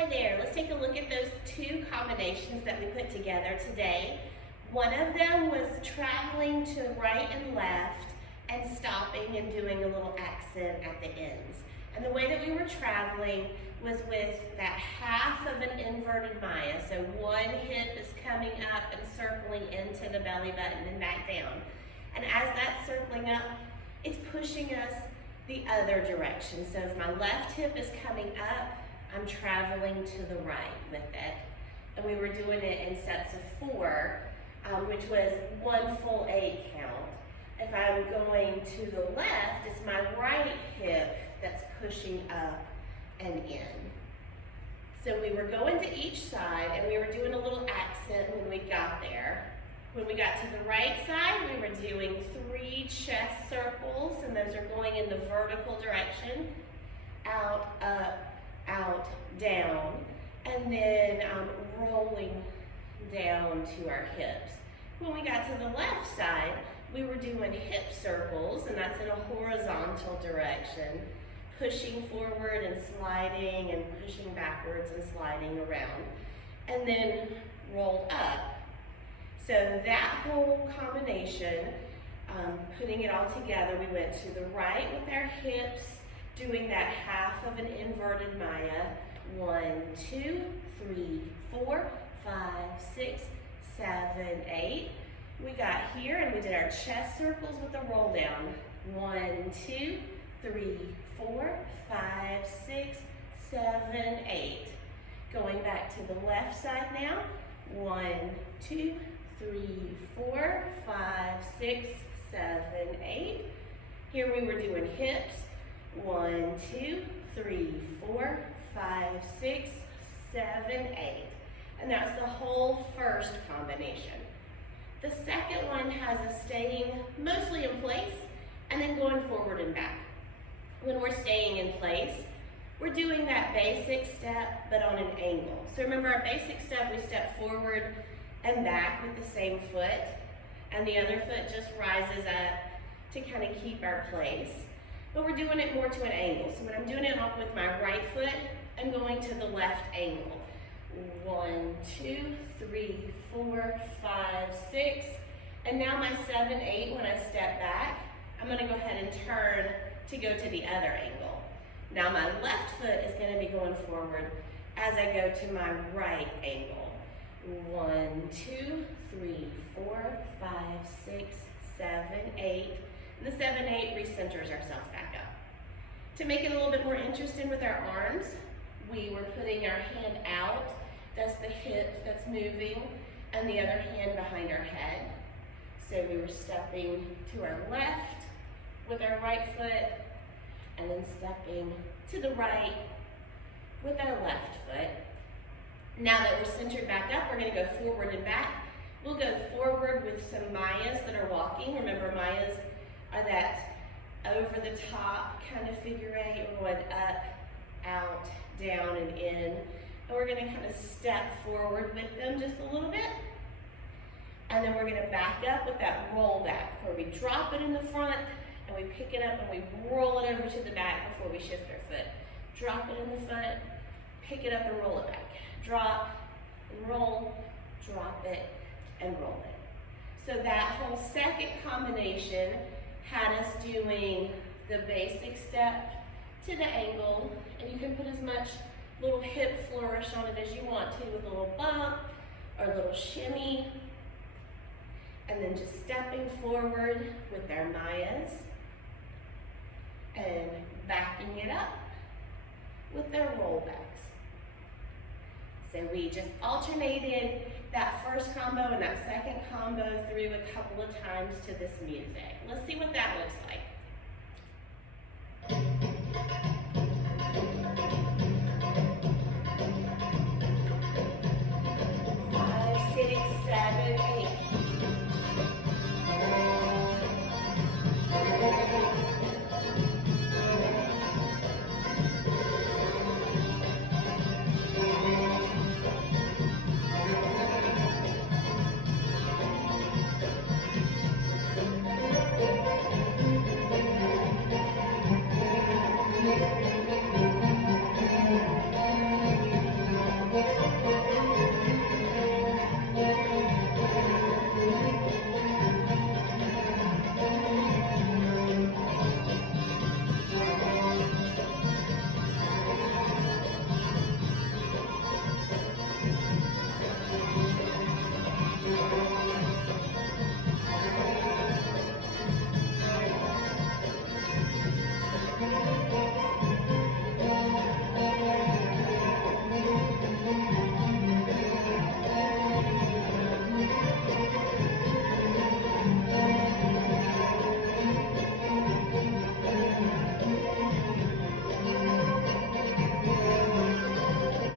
Hi there, let's take a look at those two combinations that we put together today. One of them was traveling to right and left and stopping and doing a little accent at the ends. And the way that we were traveling was with that half of an inverted Maya. So one hip is coming up and circling into the belly button and back down. And as that's circling up, it's pushing us the other direction. So if my left hip is coming up, I'm traveling to the right with it. And we were doing it in sets of 4, which was 1 full 8 count. If I'm going to the left, it's my right hip that's pushing up and in. So we were going to each side and we were doing a little accent when we got there. When we got to the right side, we were doing 3 chest circles, and those are going in the vertical direction. Out, up, out, down, and then rolling down to our hips. When we got to the left side, we were doing hip circles, and that's in a horizontal direction, pushing forward and sliding and pushing backwards and sliding around, and then roll up. So that whole combination, putting it all together, we went to the right with our hips, doing that half of an inverted Maya. 1, 2, 3, 4, 5, 6, 7, 8. We got here and we did our chest circles with the roll down. 1, 2, 3, 4, 5, 6, 7, 8. Going back to the left side now. 1, 2, 3, 4, 5, 6, 7, 8. Here we were doing hips. 1, 2, 3, 4, 5, 6, 7, 8. And that's the whole first combination. The second one has us staying mostly in place and then going forward and back. When we're staying in place, we're doing that basic step but on an angle. So remember our basic step, we step forward and back with the same foot, and the other foot just rises up to kind of keep our place. But we're doing it more to an angle. So when I'm doing it off with my right foot, I'm going to the left angle. 1, 2, 3, 4, 5, 6. And now my 7, 8, when I step back, I'm gonna go ahead and turn to go to the other angle. Now my left foot is gonna be going forward as I go to my right angle. 1, 2, 3, 4, 5, 6, 7, 8. And the 7, 8 recenters ourselves back up. To make it a little bit more interesting with our arms, we were putting our hand out. That's the hip that's moving, and the other hand behind our head. So we were stepping to our left with our right foot, and then stepping to the right with our left foot. Now that we're centered back up, we're going to go forward and back. We'll go forward with some Mayas that are walking. Remember, Mayas are that over the top kind of figure 8. We're going up, out, down, and in. And we're going to kind of step forward with them just a little bit. And then we're going to back up with that roll back, where we drop it in the front and we pick it up and we roll it over to the back before we shift our foot. Drop it in the front, pick it up and roll it back. Drop and roll, drop it and roll it. So that whole second combination had us doing the basic step to the angle, and you can put as much little hip flourish on it as you want to, with a little bump or a little shimmy, and then just stepping forward with their Mayas and backing it up with their rollbacks. So we just alternated that first combo and that second combo through a couple of times to this music. Let's see what that looks like.